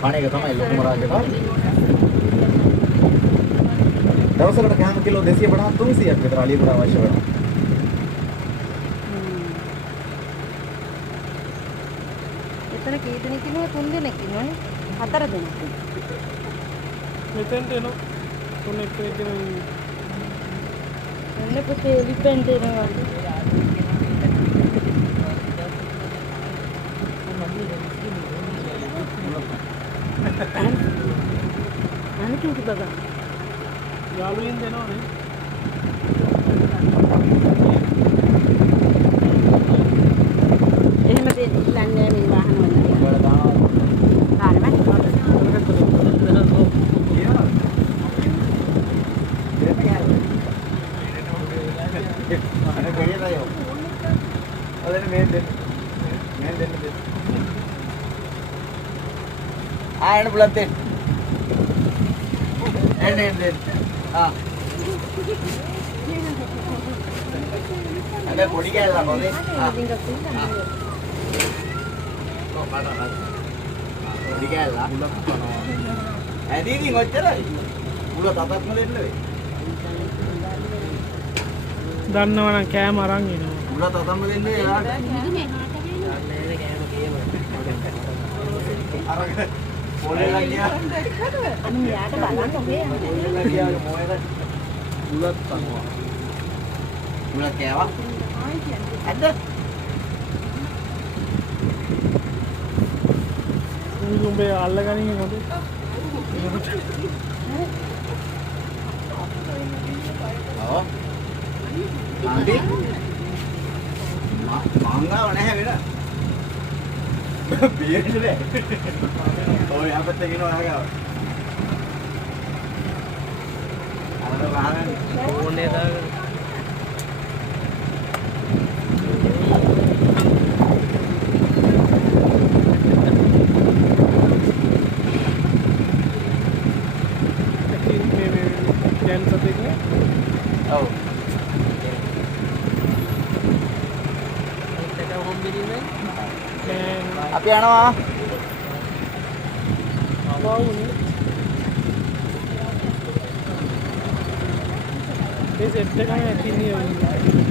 කණ එක තමයි ලොකුම රාජකාරිය. දවසකට කෑම කිලෝ 250 300ක් විතර අලියකට අවශ්‍ය වෙනවා. එතන කී දෙනෙක් ඉන්නේ? 3 දෙනෙක් ඉන්නවනේ. 4 දෙනෙක්. මෙතෙන්ට එනවා. 3 එක්කෙනෙක් ඉන්නේ. එන්න පුතේ එලිපෙන්ට් එනවා. අනිත් කිසි බබා. යාළුවෙන් දෙනවනේ. එහෙම දෙන්නේ මේ වාහන වල. ඔයාලා දානවා. දානවා. අනේ කොහෙද යෝ? අදනේ මේ දෙන්න. මේ දෙන්න. ආයෙත් බුලත් දෙන්න. එන්නේ. ආ. අනේ පොඩි කැල්ලා මොකද? ආ. පොඩි කැල්ලා. බුලත් කනවා. ඇදී ඉතින් ඔච්චරයි. බුලත් අතක් මොලෙන්න වෙයි. දන්නවනම් කෑම අරන් එනවා. බුලත් අතම්ම දෙන්නේ එයාට. අරගෙන පොලේලා ගියා. අන්න යාට බලන්න ඔබේ. පොලේලා ගියා මොයද? බුලත් කනවා. බුලත් කෑවා? ඇද්ද? උඹේ අල්ලගනින් මොකද? ඔව්. ආන්ටි මංගාව නැහැ වෙන. බීරේ. ඔය අපිට කියනවා ආගාව. අර වහන ඕනේ දාගෙන. දැන් සතෙක්නේ. ඔව්. අපි යනවා. ඒ සෙට් එකම ඇතිනේ.